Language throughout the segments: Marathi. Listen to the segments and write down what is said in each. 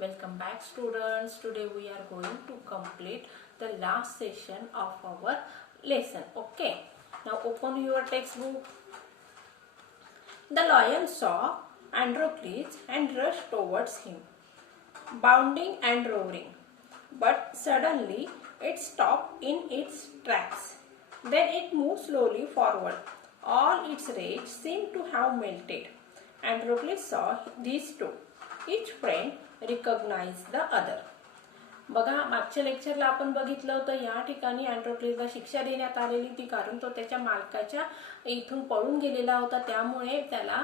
Welcome back students. Today we are going to complete the last session of our lesson. Okay. Now open your textbook. The lion saw Androcles and rushed towards him, bounding and roaring. But suddenly it stopped in its tracks. Then it moved slowly forward. All its rage seemed to have melted. Androcles saw these two. Each friend recognized the other. बघा, मागच्या लेक्चरला आपण बघितलं होतं या ठिकाणी अँड्रोक्लिसला शिक्षा देण्यात आलेली ती कारण तो त्याच्या मालकाच्या इथून पळून गेलेला होता. त्यामुळे त्याला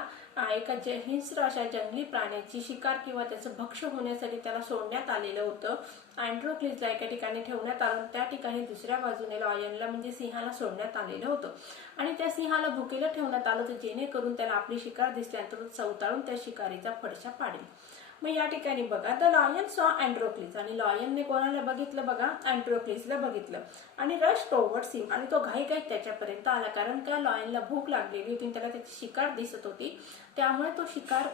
एका हिंस्र अशा जंगली प्राण्याची शिकार किंवा त्याचं भक्ष्य होण्यासाठी त्याला सोडण्यात आलेलं होतं. अँड्रोक्लिसला एका ठिकाणी ठेवण्यात आलं. त्या ठिकाणी दुसऱ्या बाजूने लॉयनला म्हणजे सिंहाला सोडण्यात आलेलं होतं आणि त्या सिंहाला भुकेला ठेवण्यात आलं तर जेणेकरून त्याला आपली शिकार दिसल्यानंतर चवताळून त्या शिकारीचा फडशा पाडेल. मग या ठिकाणी बघा, द लॉयन सॉ अँड्रोक्लिस आणि लॉयनने कोणाला बघितलं बघा, अँड्रोक्लिसला बघितलं आणि रश टुवर्ड्स हिम आणि तो घाईघाईत त्याच्यापर्यंत आला. कारण का लॉयनला भूक लागलेली होती, त्याला त्याची शिकार दिसत होती. त्यामुळे तो शिकार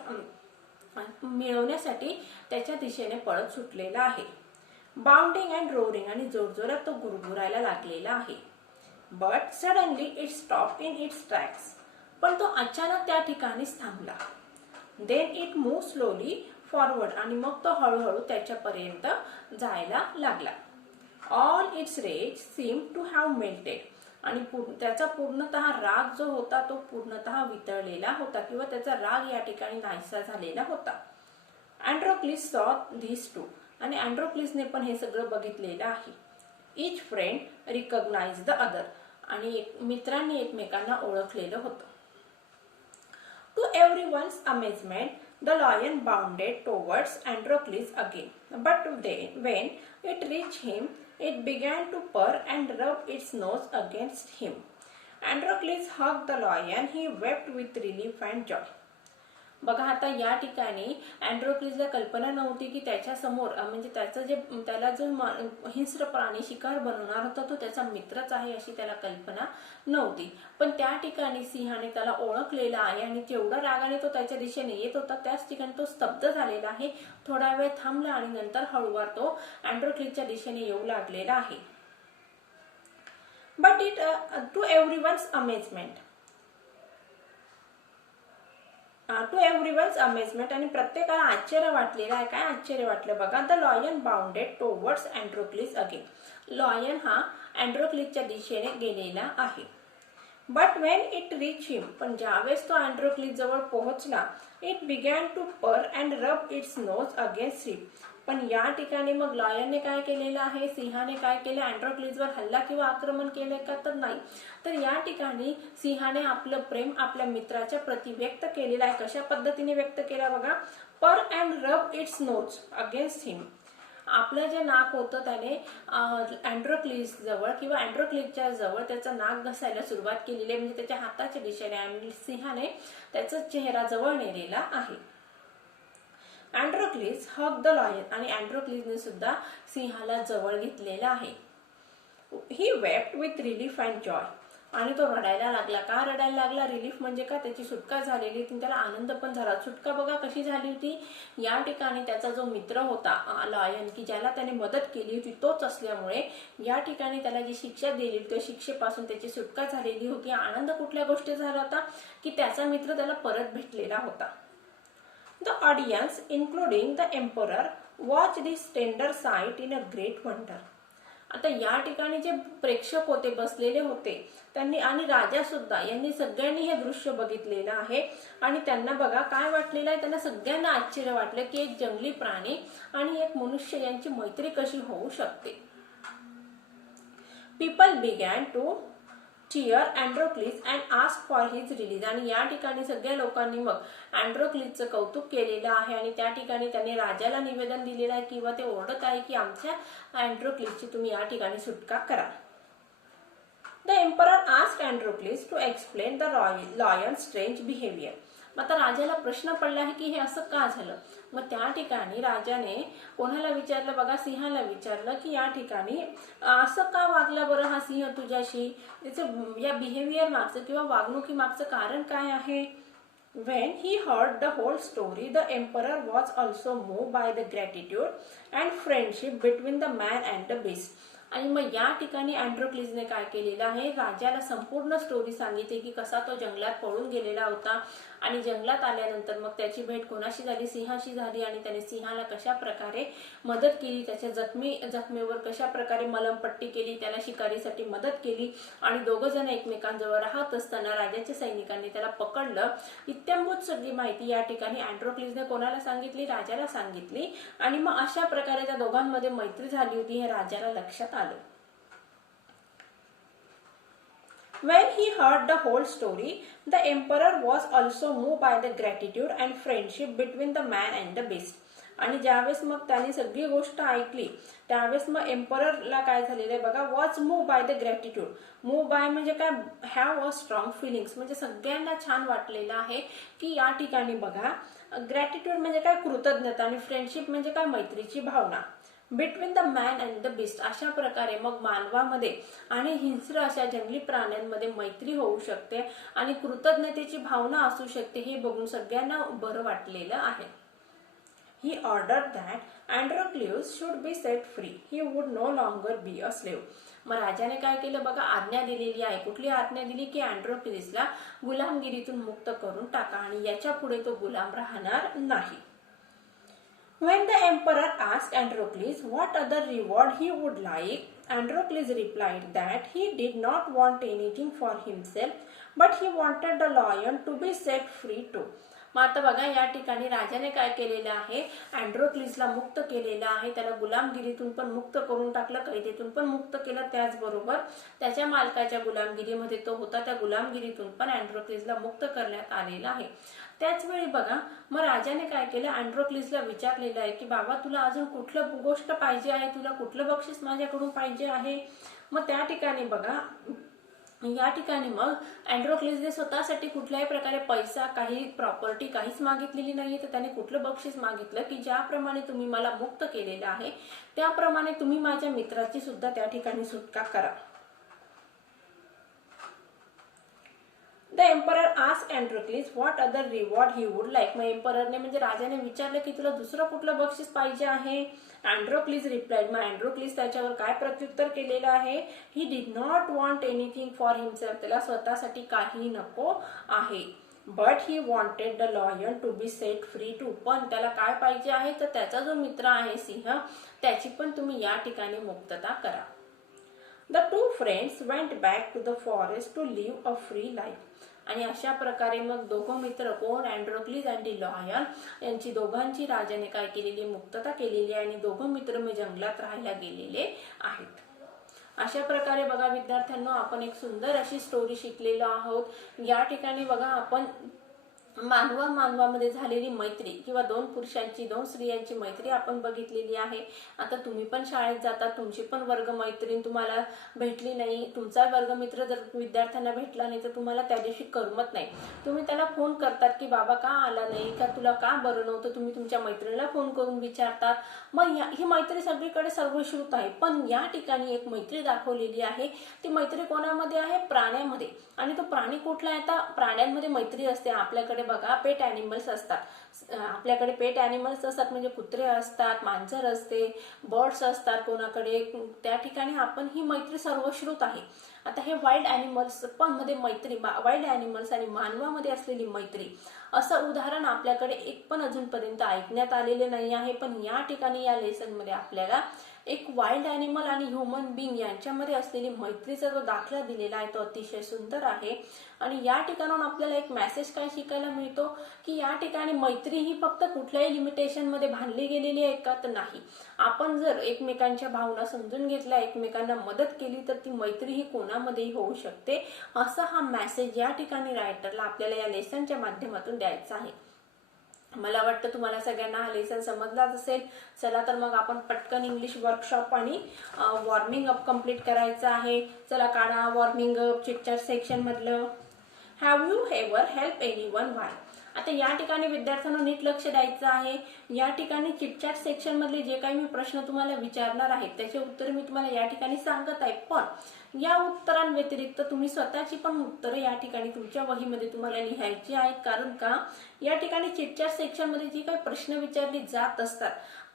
मिळवण्यासाठी त्याच्या दिशेने पळत सुटलेला आहे. बाउंडिंग अँड रोरिंग आणि जोरजोरात तो गुरगुरायला लागलेला आहे. But suddenly it stop in its tracks पण तो अचानक त्या ठिकाणीच थांबला. Then it move slowly forward आणि मग तो हळूहळू त्याच्यापर्यंत जायला लागला. All its rage seem to have melted आणि त्याचा पूर्णतः राग जो होता तो पूर्णतः वितळलेला होता किंवा त्याचा राग या ठिकाणी नाहीसा झालेला होता. अँड्रोक्लिस सॉ धीस टू आणि अँड्रोक्लिसने पण हे सगळं बघितलेलं आहे. इच फ्रेंड रिकॉग्नाइज द अदर आणि मित्रांनी एकमेकांना ओळखलेलं होतं. To everyone's amazement, the lion bounded towards Androcles again. But when it reached him, it began to purr and rub its nose against him. Androcles hugged the lion. He wept with relief and joy. बघा, आता या ठिकाणी अँड्रोक्लिसला कल्पना नव्हती की त्याच्या समोर म्हणजे त्याला जो हिंस्र प्राणी शिकार बनवणार होता तो त्याचा मित्रच आहे अशी त्याला कल्पना नव्हती. पण त्या ठिकाणी सिंहाने त्याला ओळखलेला आहे आणि जेवढा रागाने तो त्याच्या दिशेने येत होता त्याच ठिकाणी तो स्तब्ध झालेला आहे. थोडा वेळ थांबला आणि नंतर हळूवार तो अँड्रोक्लिसच्या दिशेने येऊ लागलेला आहे. But it to everyone's amazement आणि प्रत्येकाला आश्चर्य वाटलेलं आहे. काय आश्चर्य वाटलं बघा, the lion bounded towards Androcles again. Lion हा अँड्रोक्लिसच्या दिशेने गेलेला आहे. But when it reach him पण ज्यावेळेस तो अँड्रोक्लिस जवळ पोहोचला, it began to purr and rub its nose against him. पण या ठिकाणी मग लॉयनने काय केलेलं आहे, सिंहाने काय केलं, अँड्रोक्लिसवर हल्ला किंवा आक्रमण केलंय का, तर नाही. तर या ठिकाणी सिंहाने आपलं प्रेम आपल्या मित्राच्या प्रती व्यक्त केलेलं आहे. कशा पद्धतीने व्यक्त केला बघा, पर and rub its nose against हिम. आपलं जे नाक होतं त्याने अँड्रोक्लिस जवळ किंवा अँड्रोक्लिसच्या जवळ त्याचं नाक घसायला सुरुवात केलेली आहे म्हणजे त्याच्या हाताच्या दिशेने आणि सिंहाने त्याचा चेहरा जवळ नेलेला आहे. अँड्रोक्लिस हग द लॉयन आणि अँड्रोक्लिसने सुद्धा सिंहाला जवळ घेतलेला आहे. He wept with relief and joy आणि तो रडायला लागला. का रडायला लागला, रिलीफ म्हणजे का, त्याची सुटका झालेली होती, त्याला आनंद पण झाला. सुटका बघा कशी झाली होती, या ठिकाणी त्याचा जो मित्र होता लॉयन की ज्याला त्याने मदत केली होती तोच असल्यामुळे या ठिकाणी त्याला जी शिक्षा दिली त्या शिक्षेपासून त्याची सुटका झालेली होती. आनंद कुठल्या गोष्टी झाला होता की त्याचा मित्र त्याला परत भेटलेला होता. The audience, including the emperor, watched this tender sight in a great wonder. आता या ठिकाणी जे प्रेक्षक होते बसलेले होते त्यांनी आणि राजा सुद्धा यांनी सगळ्यांनी हे दृश्य बघितलेलं आहे आणि त्यांना बघा काय वाटलेलं आहे, त्यांना सगळ्यांना आश्चर्य वाटलं की एक जंगली प्राणी आणि एक मनुष्य यांची मैत्री कशी होऊ शकते. People began to cheer Androcles and ask for his release आणि या ठिकाणी सगळ्या लोकांनी मग अँड्रोक्लिसचं कौतुक केलेलं आहे आणि त्या ठिकाणी त्यांनी राजाला निवेदन दिलेलं आहे किंवा ते ओरडत आहे की आमच्या अँड्रोक्लिसची तुम्ही या ठिकाणी सुटका करा. The emperor asked Androcles to explain the lion's strange behaviour. आता राजाला प्रश्न पडला आहे की हे असं का झालं. मग त्या ठिकाणी राजाने कोणाला विचारलं बघा, सिंहाला विचारलं की या ठिकाणी असं का वागला बरं हा सिंह तुझ्याशी, त्याचं या बिहेवियर मागचं किंवा वागणुकी मागचं कारण काय आहे. When he heard the whole story, the emperor was also moved by the gratitude and friendship between the man and the beast. आणि मग या ठिकाणी अँड्रोक्लिसने काय केलेलं आहे, राजाला संपूर्ण स्टोरी सांगितली की कसा तो जंगलात पळून गेलेला होता आणि जंगलात आल्यानंतर मग त्याची भेट कोणाशी झाली, सिंहाशी झाली आणि त्याने सिंहाला कशा प्रकारे मदत केली, त्याच्या जखमेवर कशा प्रकारे मलमपट्टी केली, त्याला शिकारीसाठी मदत केली आणि दोघं जण एकमेकांजवळ राहत असताना राजाच्या सैनिकांनी त्याला पकडलं. इत्याभूत सगळी माहिती या ठिकाणी अँड्रोक्लिसने कोणाला सांगितली, राजाला सांगितली आणि मग अशा प्रकारे त्या दोघांमध्ये मैत्री झाली होती हे राजाला लक्षात आलं. When he heard the whole story, the emperor was also moved by the gratitude and friendship between the man and the beast. आणि ज्यावेळेस मग त्याने सगळी गोष्ट ऐकली त्यावेळेस मग एम्पररला काय झालेलं आहे बघा, was move by the gratitude. Move by म्हणजे काय, हॅव अ स्ट्रॉंग फिलिंग्स, म्हणजे सगळ्यांना छान वाटलेलं आहे की या ठिकाणी बघा ग्रॅटिट्यूड म्हणजे काय, कृतज्ञता, आणि फ्रेंडशिप म्हणजे काय, मैत्रीची भावना. Between the man and the beast, अशा प्रकारे मग मानवामध्ये आणि हिंस्र अशा जंगली प्राण्यांमध्ये मैत्री होऊ शकते आणि कृतज्ञतेची भावना असू शकते हे बघून सगळ्यांना बरं वाटलेलं आहे. He ordered that Androcleus should be set free. He would no longer be a slave. मग राजाने काय केलं बघा, आज्ञा दिलेली आहे. कुठली आज्ञा दिली की अँड्रोक्लिसला गुलामगिरीतून मुक्त करून टाका आणि याच्या पुढे तो गुलाम राहणार नाही. When the emperor asked Androcles what other reward he would like, Androcles replied that he did not want anything for himself, but he wanted the lion to be set free too. मग आता बघा या ठिकाणी राजाने काय केलेलं आहे, अँड्रोक्लिसला मुक्त केलेलं आहे, त्याला गुलामगिरीतून पण मुक्त करून टाकलं, कैदेतून पण मुक्त केलं, त्याचबरोबर त्याच्या मालकाच्या गुलामगिरीमध्ये तो होता त्या गुलामगिरीतून पण अँड्रोक्लिसला मुक्त करण्यात आलेलं आहे. त्याचवेळी बघा मग राजाने काय केलं, अँड्रोक्लिसला विचारलेलं आहे की बाबा तुला अजून कुठलं गोष्ट पाहिजे आहे, तुला कुठलं बक्षीस माझ्याकडून पाहिजे आहे. मग त्या ठिकाणी बघा या ठिकाणी मग अँड्रोक्लिसने स्वतःसाठी कुठल्याही प्रकारे पैसा, काही प्रॉपर्टी काहीच मागितलेली नाहीये, तर त्याने कुठलं बक्षीस मागितलं की ज्याप्रमाणे तुम्ही मला मुक्त केलेलं आहे त्याप्रमाणे तुम्ही माझ्या मित्राची सुद्धा त्या ठिकाणी सुटका करा. The emperor asked Androcles what other reward he would like. मग एम्पररने म्हणजे राजाने विचारलं की तुला दुसरं कुठलं बक्षीस पाहिजे आहे. अँड्रोक्लिस रिप्लाइड, मग अँड्रोक्लिस त्याच्यावर काय प्रत्युत्तर केलेलं आहे, he did not want anything for himself, त्याला स्वतःसाठी काही नको आहे. But he wanted the lion to be set free too, पण त्याला काय पाहिजे आहे तर त्याचा जो मित्र आहे सिंह त्याची पण तुम्ही या ठिकाणी मुक्तता करा. The two friends went back to the forest to live a free life. आणि अशा प्रकारे मग दोघं मित्र कोण, अँड्रोक्लिस आणि लॉयन यांची दोघांची राजाने काय केलेली, मुक्तता केलेली आहे आणि दोघं मित्र मग जंगलात राहायला गेलेले आहेत. अशा प्रकारे बघा विद्यार्थ्यांनो आपण एक सुंदर अशी स्टोरी शिकलेलो आहोत. या ठिकाणी बघा आपण मानवामध्ये झालेली मैत्री किंवा दोन पुरुषांची दोन स्त्रियांची मैत्री आपण बघितलेली आहे. आता तुम्ही पण शाळेत जाता, तुमची पण वर्गमैत्रीण तुम्हाला भेटली नाही, तुमचा वर्गमित्र जर विद्यार्थ्यांना भेटला नाही तर तुम्हाला त्या दिवशी करमत नाही. तुम्ही त्याला फोन करतात की बाबा का आला नाही, का तुला का बरं नव्हतं, तुम्ही तुमच्या मैत्रिणीला फोन करून विचारतात. मग ही मैत्री सगळीकडे सर्वश्रुत आहे, पण या ठिकाणी एक मैत्री दाखवलेली आहे. ती मैत्री कोणामध्ये आहे, प्राण्यामध्ये. आणि तो प्राणी कुठला आहे, आता प्राण्यांमध्ये मैत्री असते. आपल्याकडे बघा पेट ॲनिमल्स असतात, आपल्याकडे पेट ॲनिमल्स असतात म्हणजे कुत्रे असतात, मांजर असते, बर्ड्स असतात कोणाकडे, त्या ठिकाणी आपण ही मैत्री सर्वश्रुत आहे. आता हे वाईल्ड ॲनिमल्स पण मध्ये मैत्री, वाईल्ड ॲनिमल्स आणि मानवामध्ये असलेली मैत्री असं उदाहरण आपल्याकडे एक पण अजूनपर्यंत ऐकण्यात आलेले नाही आहे. पण या ठिकाणी या लेसनमध्ये आपल्याला एक वाईल्ड ॲनिमल आणि ह्युमन बीइंग यांच्यामध्ये असलेली मैत्रीचा जो दाखला दिलेला आहे तो अतिशय सुंदर आहे. आणि या ठिकाणाहून आपल्याला एक मेसेज काय शिकायला मिळतो की या ठिकाणी मैत्री ही फक्त कुठल्याही लिमिटेशन मध्ये बांधली गेलेली आहे का, तर नाही. आपण जर एकमेकांच्या भावना समजून घेतल्या, एकमेकांना मदत केली तर ती मैत्री ही कोणामध्येही होऊ शकते. असा हा मेसेज या ठिकाणी रायटरला आपल्याला या लेसनच्या माध्यमातून द्यायचा आहे. मला वाटतं तुम्हाला सगळ्यांना हा लेसन समजलाच असेल. चला तर मग आपण पटकन इंग्लिश वर्कशॉप आणि वॉर्मिंग अप कंप्लीट करायचं आहे. चला काढा वॉर्मिंग अप चिटचॅट सेक्शन मधलं. Have you ever help anyone why. आता या ठिकाणी विद्यार्थ्यांना नीट लक्ष द्यायचं आहे. या ठिकाणी चिटचॅट सेक्शन मधले जे काही मी प्रश्न तुम्हाला विचारणार आहे त्याचे उत्तर मी तुम्हाला या ठिकाणी सांगत आहे, पण या उत्तरांव्यतिरिक्त तुम्ही स्वतःची पण उत्तरे या ठिकाणी तुमच्या वहीमध्ये तुम्हाला लिहायची आहेत. कारण का या ठिकाणी चिटचॅट सेक्शन मध्ये जे काही प्रश्न विचारले जात असतात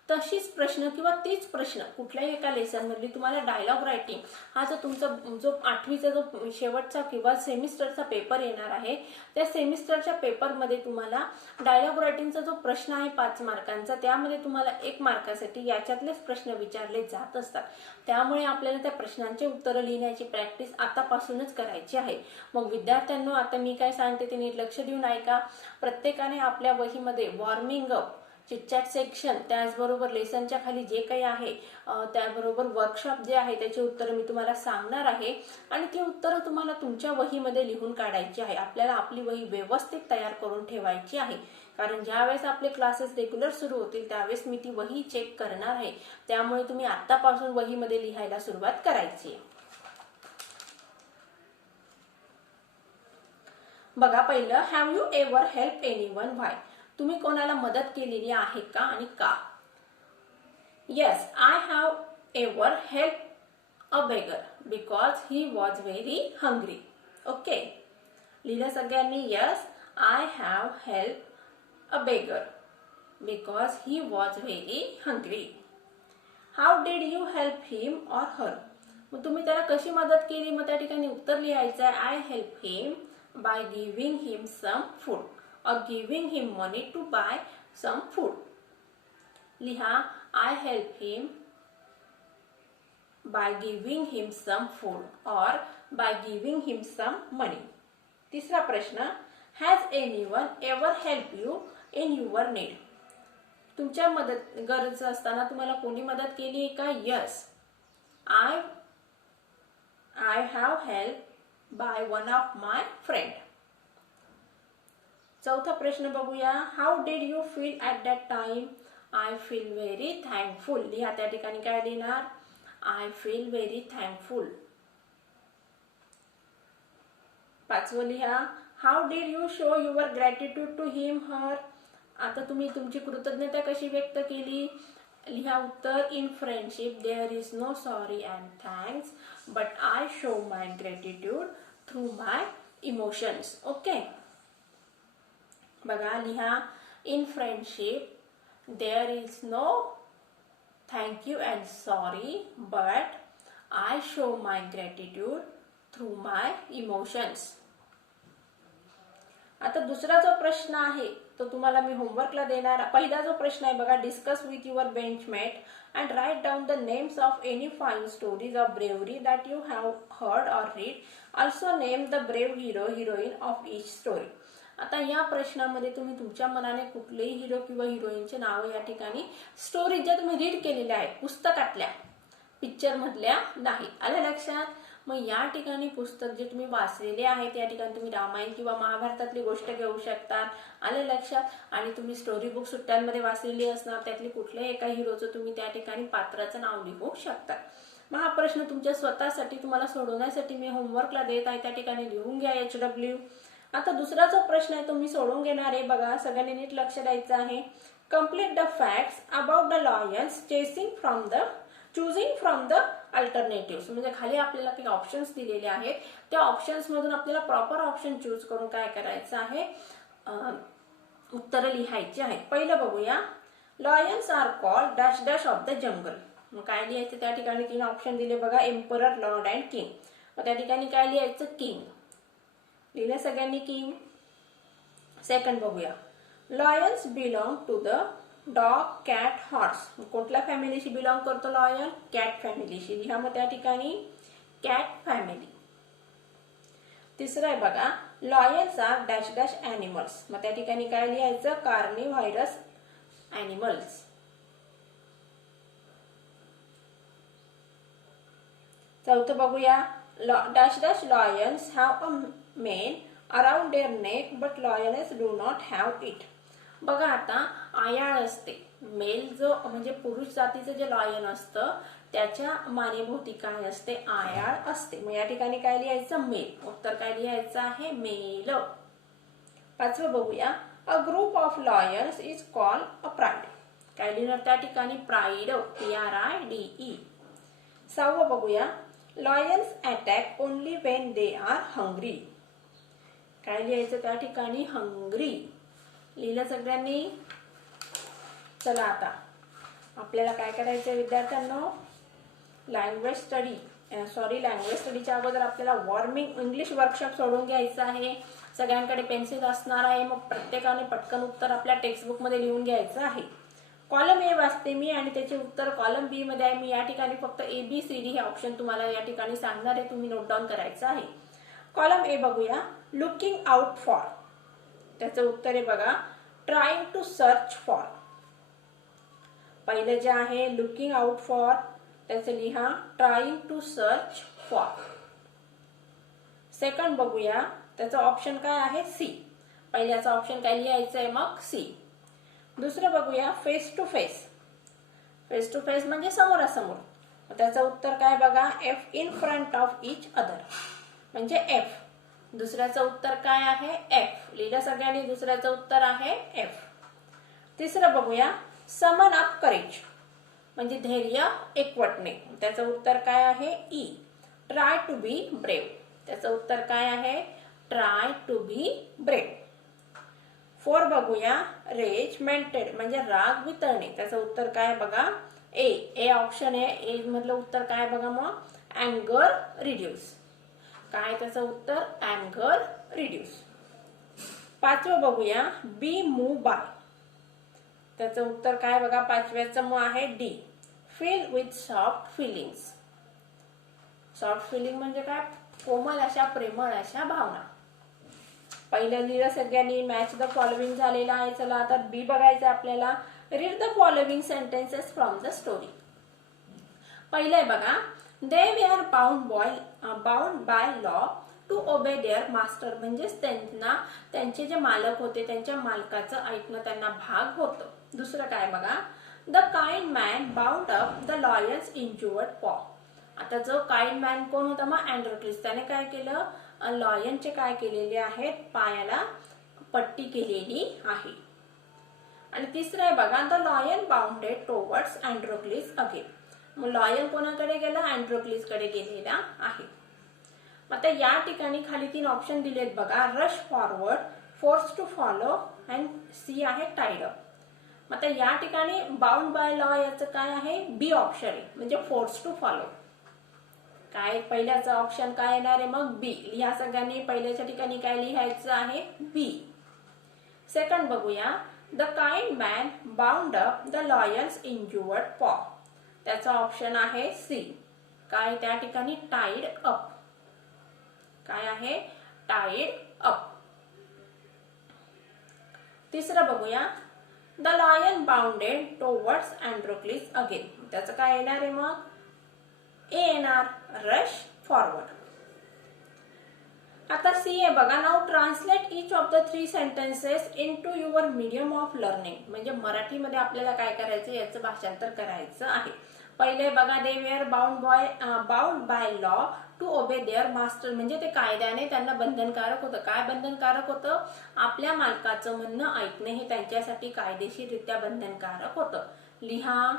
तशीच प्रश्न किंवा तीच प्रश्न कुठल्याही एका लेसन मधली तुम्हाला डायलॉग रायटिंग हा जो 8वीचा जो शेवटचा किंवा सेमिस्टरचा पेपर येणार आहे त्या सेमिस्टरच्या पेपरमध्ये तुम्हाला डायलॉग रायटिंगचा जो प्रश्न आहे 5 मार्कांचा त्यामध्ये तुम्हाला 1 मार्कासाठी याच्यातलेच प्रश्न विचारले जात असतात. त्यामुळे आपल्याला त्या प्रश्नांचे उत्तर लिहिण्याची प्रॅक्टिस आतापासूनच करायची आहे. मग विद्यार्थ्यांनो आता मी काय सांगते ते नीट लक्ष देऊन ऐका. प्रत्येकाने आपल्या वहीमध्ये वॉर्मिंग अप, चिटचॅट सेक्शन, त्याचबरोबर लेसनच्या खाली जे काही आहे त्याबरोबर वर्कशॉप जे आहे त्याची उत्तरं मी तुम्हाला सांगणार आहे आणि ती उत्तरं तुम्हाला तुमच्या वहीमध्ये लिहून काढायची आहे. आपल्याला आपली वही व्यवस्थित तयार करून ठेवायची आहे. कारण ज्यावेळेस आपले क्लासेस रेग्युलर सुरू होतील त्यावेळेस मी ती वही चेक करणार आहे. त्यामुळे तुम्ही आतापासून वहीमध्ये लिहायला सुरुवात करायची आहे. बघा पहिलं, have you ever help anyone, why? तुम्ही कोणाला मदत केलेली आहे का आणि का? Yes, I have ever help a beggar because he was very hungry. Okay, लिहिलं सगळ्यांनी? Yes, I have help a beggar because he was very hungry. How did you help him or her? मग तुम्ही त्याला कशी मदत केली? मग त्या ठिकाणी उत्तर लिहायचं आहे, I help him by giving him some food or giving him money to buy some food. लिहा, I help him by giving him some food or by giving him some money. तिसरा प्रश्न, has anyone ever helped you in your need? तुमच्या गरज असताना तुम्हाला कोणी मदत केली का? Yes, I have helped by one of my friend. चौथा प्रश्न बघूया, how did you feel at that time? I feel very thankful. लिहा, त्या ठिकाणी काय लिहिणार? I feel very thankful. पाचवं लिहा, how did you show your gratitude to him, her? आता तुम्ही तुमची कृतज्ञता कशी व्यक्त केली? लिहा उत्तर, in friendship there is no sorry and thanks but I show my gratitude through my emotions. Okay, बघा लिहा, in friendship there is no thank you and sorry but I show my gratitude through my emotions. आता दुसरा जो प्रश्न आहे तो तुम्हाला मी होमवर्कला देणार. पहिला जो प्रश्न आहे बघा, discuss with your benchmate and write down the names of any 5 stories of bravery that you have heard or read. Also name the brave hero heroine of each story. आता या प्रश्नामध्ये तुम्ही तुमच्या मनाने कुठलेही हिरो किंवा हिरोईनचे नाव या ठिकाणी स्टोरी ज्या तुम्ही रीड केलेल्या आहेत पुस्तकातल्या, पिक्चर मधल्या नाही. आलं लक्षात? मग या ठिकाणी पुस्तक जे तुम्ही वाचलेले आहे त्या ठिकाणी तुम्ही रामायण किंवा महाभारतातली गोष्ट घेऊ शकता. आलं लक्षात? आणि तुम्ही स्टोरी बुक सुट्ट्यांमध्ये वाचलेली असणार त्यातली कुठल्याही एका हिरोचं तुम्ही त्या ठिकाणी पात्राचं नाव लिहू शकता. मग हा प्रश्न तुमच्या स्वतःसाठी तुम्हाला सोडवण्यासाठी मी होमवर्कला देत आहे, त्या ठिकाणी लिहून घ्या HW. आता दुसरा जो प्रश्न आहे तो मी सोडवून घेणार आहे. बघा सगळ्यांनी नीट लक्ष द्यायचं आहे. Complete the facts about the lions choosing from the alternative. म्हणजे खाली आपल्याला काही ऑप्शन्स दिलेले आहेत, त्या ऑप्शन्स मधून आपल्याला प्रॉपर ऑप्शन चूज करून काय करायचं आहे, उत्तर लिहायची आहे. पहिलं बघूया, lions are called dash dash of the jungle. मग काय लिहायचं? त्या ठिकाणी 3 ऑप्शन दिले बघा, एम्परर, लॉर्ड अँड किंग. मग त्या ठिकाणी काय लिहायचं? किंग. लिहिलं सगळ्यांनी किंग. सेकंड बघूया, lions belong to the dog, cat, horse. कुठल्या फॅमिलीशी बिलॉंग करतो लायन? कॅट फॅमिलीशी. लिहा मग त्या ठिकाणी कॅट फॅमिली. तिसरं आहे बघा, lions are dash dash animals. मग त्या ठिकाणी काय लिहायचं? Carnivorous animals. चौथं बघूया, dash dash lions have a mane around their neck but lioness do not have it. बघा आता आयाळ असते, मेल जो म्हणजे पुरुष जातीचं जे लायन असतं त्याच्या मानेभोवती काय असते? आयाळ असते. मग या ठिकाणी काय लिहायचं? मेल. उत्तर काय लिहायचं आहे? मेल. पाचवं बघूया, a group of Lions is called a pride. काय लिहिणार त्या ठिकाणी? Pride, PRIDE. 6वं बघूया. Lions attack only when they are hungry. काय लिहायचं त्या ठिकाणी? हंग्री. लिहिलं सगळ्यांनी? चला आता आपल्याला काय करायचं विद्यार्थ्यांनो? लँग्वेज स्टडीच्या अगोदर आपल्याला वॉर्मिंग इंग्लिश वर्कशॉप सोडून घ्यायचं आहे. सगळ्यांकडे पेन्सिल असणार आहे. मग प्रत्येकाने पटकन उत्तर आपल्या टेक्स्टबुक मध्ये लिहून घ्यायचं आहे. कॉलम ए वाचते मी आणि त्याचे उत्तर कॉलम बी मध्ये आहे. मी या ठिकाणी फक्त ABCD हे ऑप्शन तुम्हाला या ठिकाणी सांगणार आहे, तुम्ही नोट डाऊन करायचं आहे. कॉलम ए बघूया. Looking out for. त्याचं उत्तर आहे बघा ट्राइंग टू सर्च फॉर. पहिलं जे आहे लुकिंग आउट फॉर, त्याचं लिहा trying to search for. Second बघूया. त्याचा ऑप्शन काय आहे? सी. पहिल्याचा ऑप्शन काय लिहायचं आहे मग? सी. दुसरं बघूया. Face to face. Face to face म्हणजे समोरासमोर. त्याचं उत्तर काय बघा? F in front of each other म्हणजे F. दुसऱ्याचं उत्तर काय आहे? F. लिहिलं सगळ्यांनी? दुसऱ्याचं उत्तर आहे F. तिसरं बघूया. समन अप करेज म्हणजे धैर्य एकवटणे. त्याचं उत्तर काय आहे? E. Try to be brave. त्याचं उत्तर काय आहे? Try to be brave. 4 बघूया. रेजमेंटेड म्हणजे राग वितळणे. त्याचं उत्तर काय बघा? ए ऑप्शन आहे. ए मधलं उत्तर काय बघा मग? अँगर रिड्यूस. काय त्याचं उत्तर? अँगर रिड्यूस. 5वं बघूया. Be move by. त्याचं उत्तर काय बघा? 5व्याचं मग आहे D. Feel with soft feelings. Soft feeling म्हणजे काय? कोमल अशा प्रेमळ अशा भावना. पहिलं लिहिलं सगळ्यांनी. मॅच द फॉलोइंग झालेला आहे. चला आता बी बघायचं आपल्याला. Read the following sentences from the story. पहिलंय बघा. They were bound by law to obey their master म्हणजेच त्यांना त्यांचे जे मालक होते त्यांच्या मालकाचं ऐकणं त्यांना भाग होतं. दुसरं काय बघा. The kind man bound up the lion's injured पॉ. आता जो काइंड मॅन कोण होता मग? अँड्रोक्लिस. त्याने काय केलं? लॉयनचे काय केलेले आहेत? पायाला पट्टी केलेली आहे. आणि तिसरं आहे बघा. The lion bounded towards Androcles again. मग लॉयन कोणाकडे गेला? अँड्रोक्लिस कडे गेलेला आहे. आता या ठिकाणी खाली 3 ऑप्शन दिलेत बघा. Rush forward, force to follow and C आहे टाईड अप. आता या ठिकाणी बाउंड बाय लॉ याचं काय आहे? बी ऑप्शन आहे म्हणजे फोर्स टू फॉलो. काय पहिल्याचा ऑप्शन काय येणार आहे मग? बी. लिहा सगळ्यांनी. पहिल्याच्या ठिकाणी काय लिहायचं आहे? बी. सेकंड बघूया. The kind man bound up the lion's injured paw. त्याचा ऑप्शन आहे सी. काय त्या ठिकाणी? Tied up. काय आहे? Tied up. तिसरं बघूया. The lion bounded towards Androcles again. त्याचं काय येणार आहे मग? ए येणार. Rush forward. आता सी आहे बघा. Now translate each of the 3 sentences into your medium of learning म्हणजे मराठीमध्ये आपल्याला काय करायचं याचं भाषांतर करायचं आहे. पहिले बघा. They were bound by law to obey their master म्हणजे ते कायद्याने त्यांना बंधनकारक होतं. काय बंधनकारक होतं? आपल्या मालकाचं म्हणणं ऐकणे हे त्यांच्यासाठी कायदेशीररित्या बंधनकारक होतं. लिहा.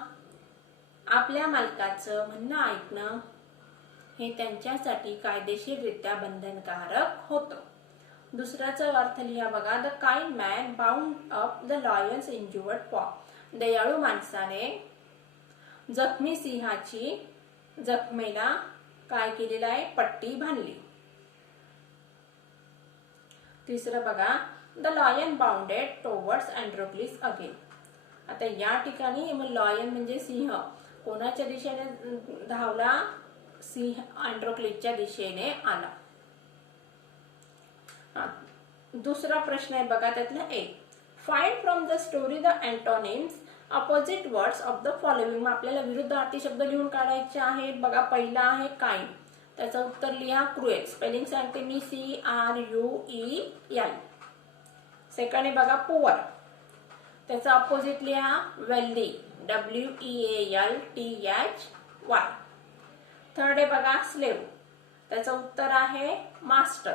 आपल्या मालकाचं म्हणणं ऐकणं हे त्यांच्यासाठी कायदेशीररित्या बंधनकारक होतं. दुसऱ्याचा अर्थ लिहा बघा. The kind man bound up the lion's injured पॉ. दयाळू माणसाने जखमी सिंहाची जखमेला काय केलेलं आहे? पट्टी बांधली. तिसरं बघा. The lion bounded towards Androcles again. आता या ठिकाणी लॉयन म्हणजे सिंह कोणाच्या दिशेने धावला? सिंह अँड्रोक्लिसच्या दिशेने आला. दुसरा प्रश्न आहे बघा. त्यातला A. Find from the story the antonyms opposite words of the following. आपल्याला विरुद्धार्थी शब्द लिहून काढायचे आहेत बघा. पहिला आहे काइंड. त्याचं उत्तर लिहा क्रुएल. स्पेलिंग सांगते मी. CRUEL. सेकंड आहे बघा पुअर. त्याचा अपोजिट लिहा वेल्दी. WEALTHY. थर्ड आहे बघा स्लेव्ह. त्याचं उत्तर आहे मास्टर.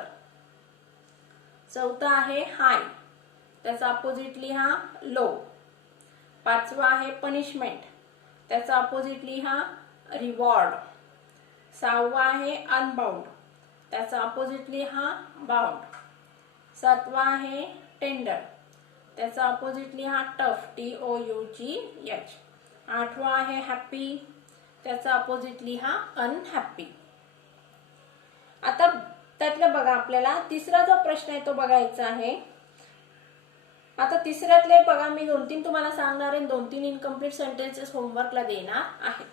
चौथा आहे हाय. त्याचा अपोजिट लिहा लो. 5वा आहे पनिशमेंट, त्याचा अपोजिट लिहा रिवॉर्ड. 6वा आहे अनबाउंड, त्याचा अपोजिट लिहा बाउंड. 7वा आहे टेंडर, त्याचा अपोजिट लिहा टफ TOUGH. 8वा आहे हॅपी, त्याचा अपोजिट लिहा अनहॅपी. आता त्यातलं बघा आपल्याला तिसरा जो प्रश्न आहे तो बघायचा आहे. आता तिसऱ्यातले बघा मी 2-3 तुम्हाला सांगणार आहे, 2-3 इनकम्प्लीट सेंटेन्सेस होमवर्कला देणार आहे.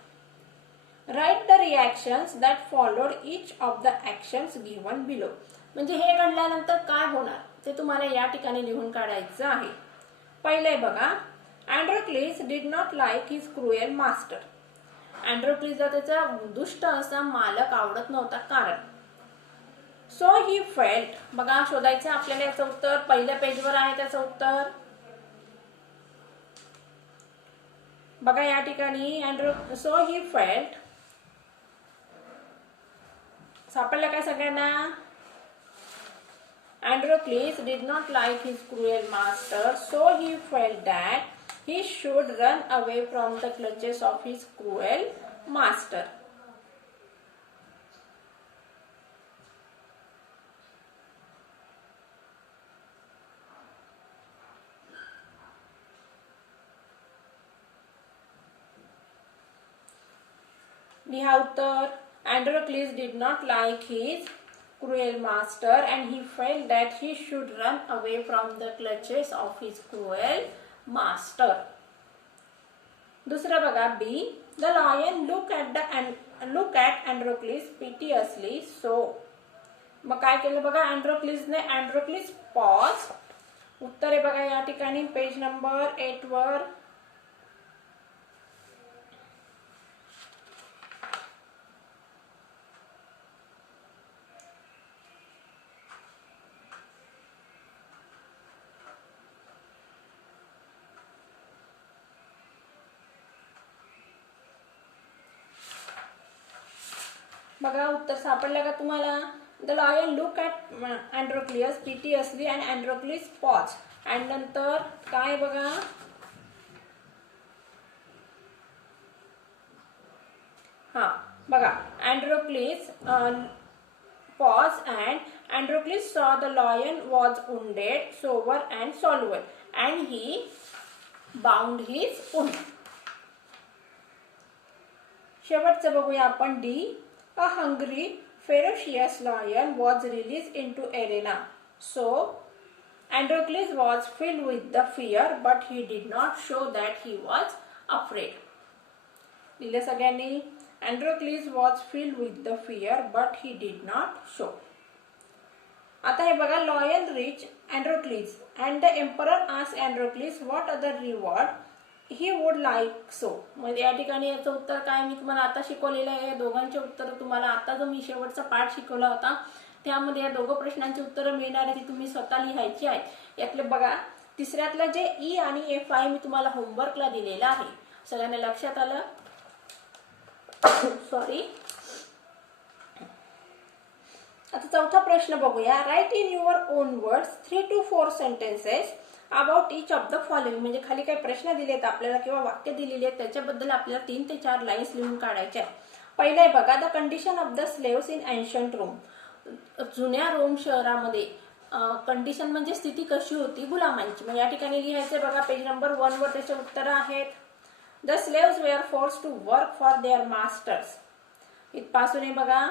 Write the reactions that followed each of the actions given below. म्हणजे हे घडल्यानंतर काय होणार ते तुम्हाला या ठिकाणी लिहून काढायचं आहे. पहिले बघा, Androcles did not like his cruel master. अँड्रोक्लिसला त्याचा दुष्ट असा मालक आवडत नव्हता. कारण सो ही फेल्ट, बघा शोधायचं आपल्याला याचं उत्तर. पहिल्या पेजवर आहे त्याचं उत्तर. बघा या ठिकाणी सो ही फेल्ट सापडलं काय सगळ्यांना? Androcles did not like his cruel master, so he felt that he should run away from the clutches of his cruel master. लिहा उत्तर. Androcles did not like his cruel master and he felt that he should run away from the clutches of his cruel master. दुसरा बघा B. The lion look at Androcles piteously. So मग काय केलं बघा अँड्रोक्लिसने? अँड्रोक्लिस पॉज. उत्तर आहे बघा या ठिकाणी पेज नंबर 8 वर. बघा उत्तर सापडलं का तुम्हाला? The lion look at Androcles piteously and Androcles paws. And नंतर काय बघा, हा बघा अँड्रोक्लिस paws and Androcles saw the lion was wounded, sober and soluble and he bound his wound. शेवटचं बघूया आपण D. A hungry, ferocious lion was released into arena. So, Androcles was filled with the fear, but he did not show that he was afraid. लिहिलं सगळ्यांनी? Androcles was filled with the fear, but he did not show. आता हे बघा, lion reached Androcles and the emperor asked Androcles what other reward he would like so. म्हणजे या ठिकाणी याचं उत्तर काय मी तुम्हाला आता शिकवलेलं आहे. दोघांचे उत्तर तुम्हाला आता जो मी शेवटचा पाठ शिकवला होता त्यामध्ये या दोघं प्रश्नांची उत्तरं मिळणार आहे ती तुम्ही स्वतः लिहायची आहेत. यातले बघा तिसऱ्यातलं जे E आणि F आहे मी तुम्हाला होमवर्कला दिलेलं आहे. सगळ्यांना लक्षात आलं? सॉरी. आता चौथा प्रश्न बघूया. Write in your own words 3 to 4 sentences about each of the following. म्हणजे खाली काही प्रश्न दिलेत आपल्याला किंवा वाक्य दिलेली आहेत त्याच्याबद्दल आपल्याला 3 ते 4 लाईन्स लिहून काढायच्या. पहिलं आहे बघा, the condition of the slaves in ancient Rome. जुन्या रोम शहरामध्ये कंडिशन म्हणजे स्थिती कशी होती गुलामांची. मग या ठिकाणी लिहायचं बघा पेज नंबर 1 वर त्याचे उत्तर आहेत. The slaves were force to work for their masters. इथपासून आहे बघा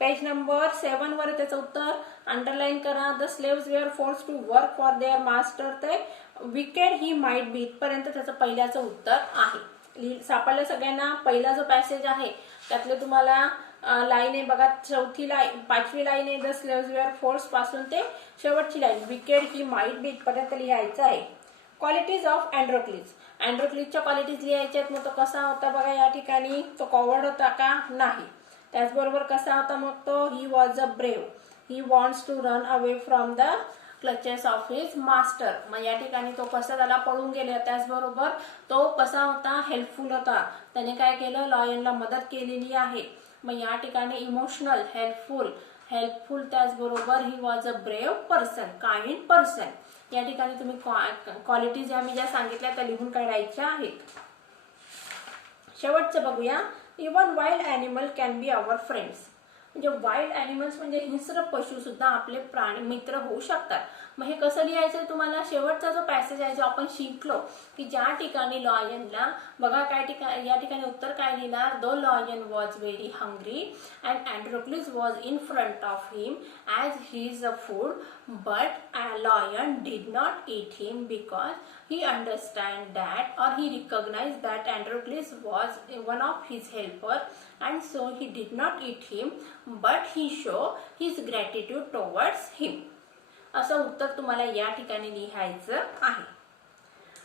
पेज नंबर 7 वर त्याचं उत्तर अंडरलाईन करा. The slaves were force to work for their master ते विकेड ही माइट बी इथपर्यंत त्याचं पहिल्याचं उत्तर आहे. सापडलं सगळ्यांना? पहिला जो पॅसेज आहे त्यातले तुम्हाला लाईन आहे बघा, चौथी लाईन 5वी लाईन आहे. द स्लेव्स वेअर फोर्स पासून ते शेवटची line wicked he might be इथपर्यंत लिहायचं आहे. Qualities of Androcles. अँड्रोक्लिसच्या क्वालिटीज लिहायच्या आहेत. मग तो कसा होता बघा या ठिकाणी? तो कॉवर्ड होता का? नाही. त्याचबरोबर कसा होता मग तो? He was a brave. He wants to run away from the clutches of his master. मग या ठिकाणी तो कसा झाला? पळून गेला. त्याचबरोबर तो कसा होता? हेल्पफुल होता. त्याने काय केलं? लॉयनला मदत केलेली आहे. मग या ठिकाणी इमोशनल, हेल्पफुल, हेल्पफुल, त्याचबरोबर ही was a brave person, kind person. या ठिकाणी तुम्ही क्वालिटीज आम्ही ज्या सांगितल्या त्या लिहून काढायच्या आहेत. शेवटचं बघूया. Even wild animal can be our friends. म्हणजे वाईल्ड ॲनिमल्स म्हणजे हिंस्र पशु सुद्धा आपले प्राणी मित्र होऊ शकतात. मग हे कसं लिहायचं तुम्हाला? शेवटचा जो पॅसेज आहे जो आपण शिकलो की ज्या ठिकाणी लॉयनला बघा काय या ठिकाणी उत्तर काय लिहिणार? Though lion was very hungry and Androcles was in front of him as he is a food but lion did not eat him because he understand that or he recognized that Androcles was one of his helper and so he did not eat him but he show his gratitude towards him. असं उत्तर तुम्हाला या ठिकाणी लिहायचं आहे.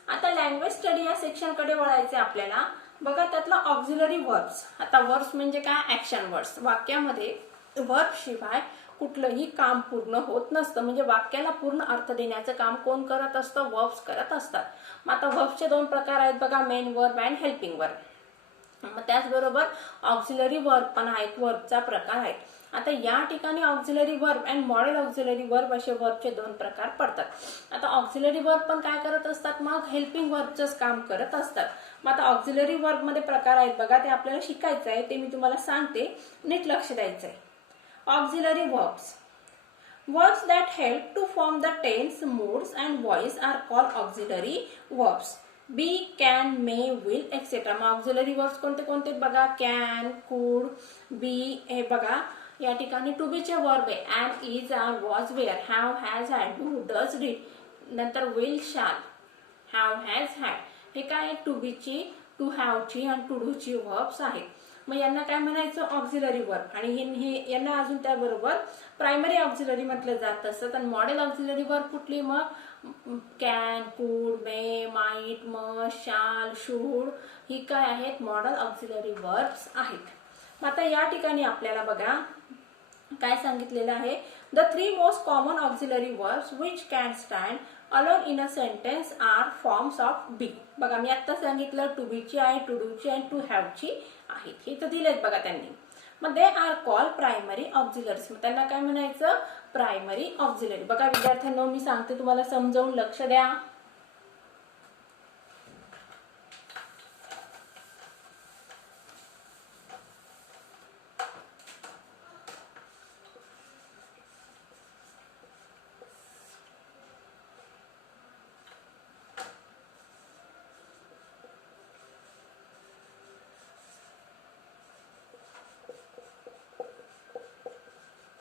आता लँग्वेज स्टडी या सेक्शनकडे वळायचे आपल्याला. बघा त्यातला ऑक्झिलरी वर्ब्स. आता वर्ब्स म्हणजे काय? Action words. वाक्यामध्ये वर्ब शिवाय कुठलंही काम पूर्ण होत नसतं. म्हणजे वाक्याला पूर्ण अर्थ देण्याचं काम कोण करत असतं? वर्ब्स करत असतात. मग आता वर्ब्सचे दोन प्रकार आहेत बघा, main verb and helping verb. मग त्याचबरोबर ऑक्झिलरी वर्ब पण हा एक वर्बचा प्रकार आहे. आता या ठिकाणी auxiliary verb and model auxiliary verb असे वर्बचे दोन प्रकार पडतात. आता ऑक्झिलरी वर्ब पण काय करत असतात? मग हेल्पिंग वर्बचंच काम करत असतात. मग आता ऑक्झिलरी वर्ब मध्ये प्रकार आहेत बघा, ते आपल्याला शिकायचं आहे, ते मी तुम्हाला सांगते, नीट लक्ष द्यायचं आहे. Auxiliary verbs. Verbs that help to form the tense, moods and voice are called auxiliary verbs. Be, can, may, will, etc. मग auxiliary verbs कोणते कोणते बघा? can, could, be. हे बघा या ठिकाणी to be चे वर्ब आहे. am, is, are, was, were, have, has, had, do, does, did. नंतर will, shall, have, has, had. हे काय? to be ची, to have ची आणि to do ची verbs आहेत. मग यांना काय म्हणायचं? Auxiliary verb. आणि हे यांना अजून त्याबरोबर प्रायमरी ऑक्झिलरी म्हटलं जात असतं. तर मॉडेल ऑक्झिलरी वर्ब कुठली? मग can, could, may, might, must, shall, should he काय आहेत? मॉडेल ऑक्झिलरी वर्ब्स आहेत. मग आता या ठिकाणी आपल्याला बघा काय सांगितलेलं आहे? The 3 most common auxiliary verbs which can stand alone in a sentence are forms of be. बघा मी आता सांगितलं टू बी ची आहे, टू डू ची आणि टू हॅव ची आहेत. हे तर दिलेत बघा त्यांनी. मग they are call primary auxiliaries. मग त्यांना काय म्हणायचं? Primary auxiliary. बघा विद्यार्थ्यांना मी सांगते, तुम्हाला समजावून लक्ष द्या.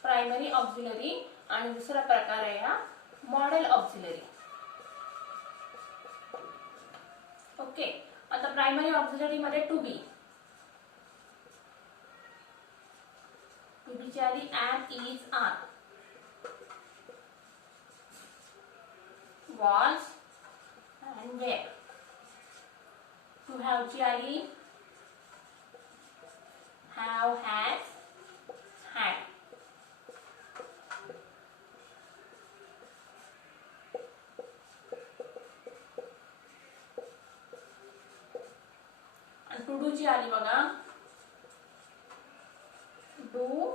प्रायमरी ऑक्झिलरी आणि दुसरा प्रकार आहे हा मॉडेल ऑक्झिलरी. ओके. आता प्रायमरी ऑक्झिलरी मध्ये टू बी ची आली am, is, are. was and were. To have ची आली have, has, had. To do ची आली बघा डू,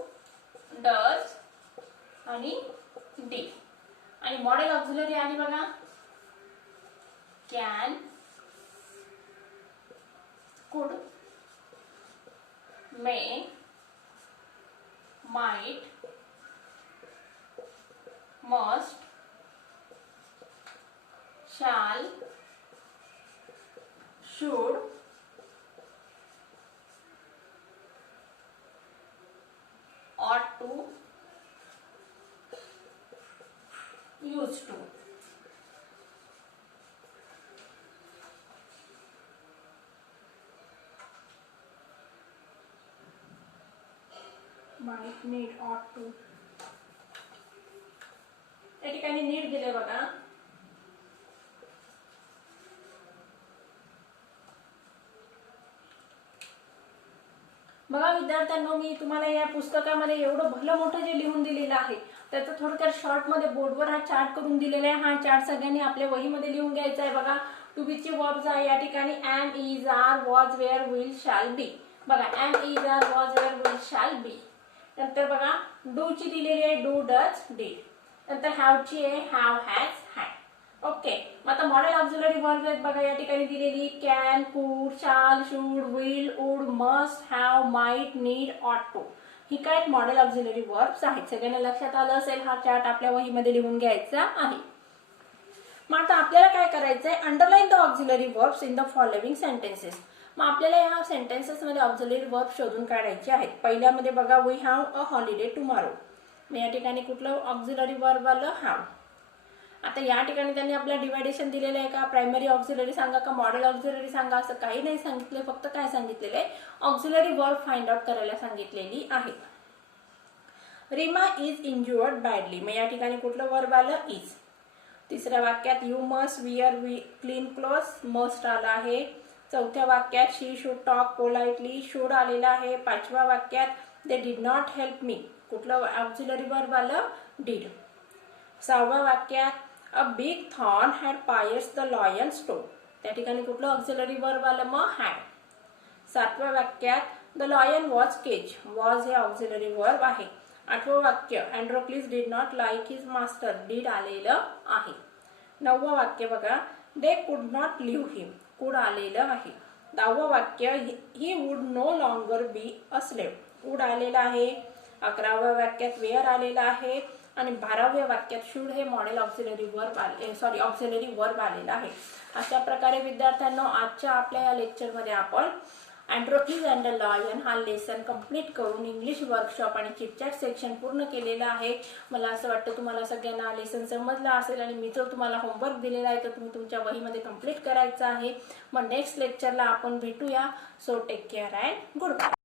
डज आणि डी. आणि मॉडेल ऑक्झिलरी आली बघा can, could, may, might, must, shall, should, ought to, used to. might, need, ought to. या ठिकाणी नीड दिले बघा. बघा विद्यार्थ्यांनो, मी तुम्हाला या पुस्तकामध्ये एवढं भलं मोठं जे लिहून दिलेलं आहे त्याचं थोडक्यात शॉर्ट मध्ये बोर्डवर हा चार्ट करून दिलेला आहे. हा चार्ट सगळ्यांनी आपल्या वहीमध्ये लिहून घ्यायचा आहे. बघा टू बी चे वर्ब्स आहे या ठिकाणी am, is, are, was, were, will, shall be. बघा am, is, are, was, were, will, shall be. नंतर बघा डू ची दिलेली आहे डू डज डीड नंतर हॅव ची आहे हॅव हॅज हॅड ओके मग आता मॉडेल ऑक्झिलरी वर्ब आहेत बघा या ठिकाणी दिलेली कॅन कुड शाल should will would must have might need ऑट टू ही काय मॉडेल ऑक्झिलरी वर्ब्स आहेत सगळ्यांना लक्षात आलं असेल हा चार्ट आपल्या वहीमध्ये लिहून घ्यायचा आहे मग आता आपल्याला काय करायचंय underline the auxiliary verbs in the following sentences मग आपल्याला या सेंटेन्सेस मध्ये ऑक्झिलरी वर्ब शोधून काढायचे आहेत पहिल्यामध्ये बघा we have a holiday tomorrow मग या ठिकाणी कुठलं ऑक्झिलरी वर्ब आलं हॅव आता या ठिकाणी त्यांनी आपल्याला डिवायडेशन दिलेलं आहे का प्रायमरी ऑक्झिलरी सांगा का मॉडेल ऑक्झिलरी सांगा असं काही नाही सांगितलं फक्त काय सांगितलेलं आहे ऑक्झिलरी वर्ब फाइंड आउट करायला सांगितलेली आहे रीमा इज इंज्युअर्ड बॅडली मग या ठिकाणी कुठलं वर्ब आलं इज तिसऱ्या वाक्यात you must where clean clothes must आला आहे चौथ्या वाक्यात शी शुड टॉक पोलाइटली शुड आलेला आहे पाचव्या वाक्यात they did not help me कुठलं ऑक्झिलरी वर्ब आलं डिड सहाव्या वाक्यात a big thorn had pierce the lion stone त्या ठिकाणी कुठलं ऑक्झिलरी वर्ब आलं मग हॅड सातव्या वाक्यात the lion was cage was हे ऑक्झिलरी वर्ब आहे आठवं वाक्य Androcles did not like his master did आलेलं आहे नववं वाक्य बघा दे कुड नॉट लिव्ह हिम कुड आलेलं आहे दहावं वाक्य he would know longer be a slave would आलेलं आहे अकराव्या वाक्यात वेअर आलेलं आहे आणि 12व्या वाक्यात शुड हे model auxiliary verb auxiliary verb आलेलं आहे अशा प्रकारे विद्यार्थ्यांना आजच्या आपल्या या लेक्चरमध्ये आपण अँड्रोक्लिस अँड द लॉयन हा लेसन कंप्लीट करून इंग्लिश वर्कशॉप आणि चिटचॅट सेक्शन पूर्ण केलेलं आहे मला असं वाटतं तुम्हाला सगळ्यांना लेसन समजलं असेल आणि मी जो तुम्हाला होमवर्क दिलेला आहे तो तुम्ही तुमच्या वहीमध्ये कंप्लीट करायचा आहे मग नेक्स्ट लेक्चरला आपण भेटूया so take care and good bye